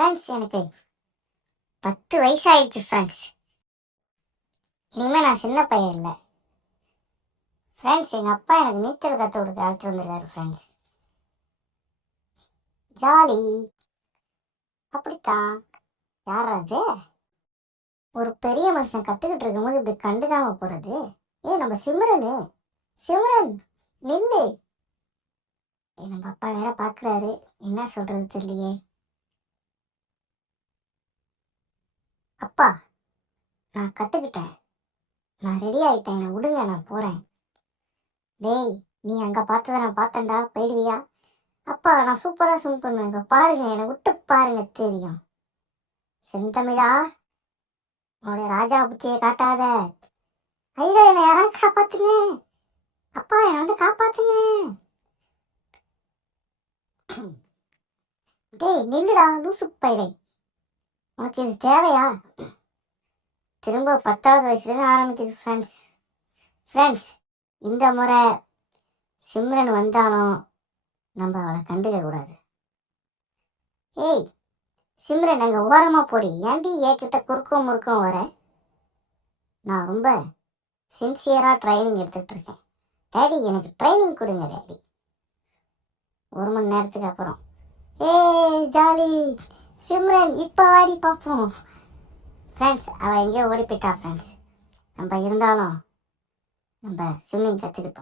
Friends, எனக்கு 10 வயசாயிடுச்சு friends. இனிமேல் நான் சின்ன பையன் இல்லை ஃப்ரெண்ட்ஸ். எங்கள் அப்பா எனக்கு நீச்சல் கற்றுக் கொடுக்க அழைச்சிட்டு வந்துருக்காரு ஃப்ரெண்ட்ஸ். ஜாலி. அப்படித்தான். யார் அது? ஒரு பெரிய மனுஷன் கற்றுக்கிட்டு இருக்கும்போது இப்படி கண்டுக்காம போகிறது? நம்ம சிம்ரனு. சிம்ரன், நில்லு. நம்ம அப்பா வேற பார்க்குறாரு, என்ன சொல்கிறது தெரியலையே. அப்பா, நான் கற்றுக்கிட்டேன், நான் ரெடி ஆகிட்டேன், என்னை விடுங்க, நான் போகிறேன். டேய், நீ அங்கே பார்த்ததை நான் பார்த்தேன்டா, போயிடுவியா? அப்பா, நான் சூப்பராக ஸ்விம் பண்ணுவேன், இப்போ பாருங்க, என்னை விட்டு பாருங்க, தெரியும். செந்தமிழா, உன்னுடைய ராஜா புத்தியை காட்டாத. ஐயா, என்னை யாராவது காப்பாத்துங்க. அப்பா, என்னை வந்து காப்பாத்துங்க. டேய், நில்லுடா லூசு பையலை, உனக்கு இது தேவையா? திரும்ப 10வது வயசுலேருந்து ஆரம்பிக்குது ஃப்ரெண்ட்ஸ். ஃப்ரெண்ட்ஸ், இந்த முறை சிம்ரன் வந்தாலும் நம்ம அவளை கண்டுக்க கூடாது. ஏய் சிம்ரன், அங்கே ஓரமாக போடி. ஏன்டி ஏக்கிட்ட குறுக்கும் முறுக்கும் வர? நான் ரொம்ப சின்சியராக ட்ரைனிங் எடுத்துகிட்டு இருக்கேன். டேடி, எனக்கு ட்ரைனிங் கொடுங்க டேடி. 1 மணி நேரத்துக்கு அப்புறம். ஏய் ஜாலி. சிம்ரன், இப்போ வாடி பார்ப்போம். ஃப்ரெண்ட்ஸ், அவள் எங்கேயோ ஓடி போயிட்டா ஃப்ரெண்ட்ஸ். நம்ம இருந்தாலும் நம்ம ஸ்விம்மிங் கற்றுக்கிட்டோம்.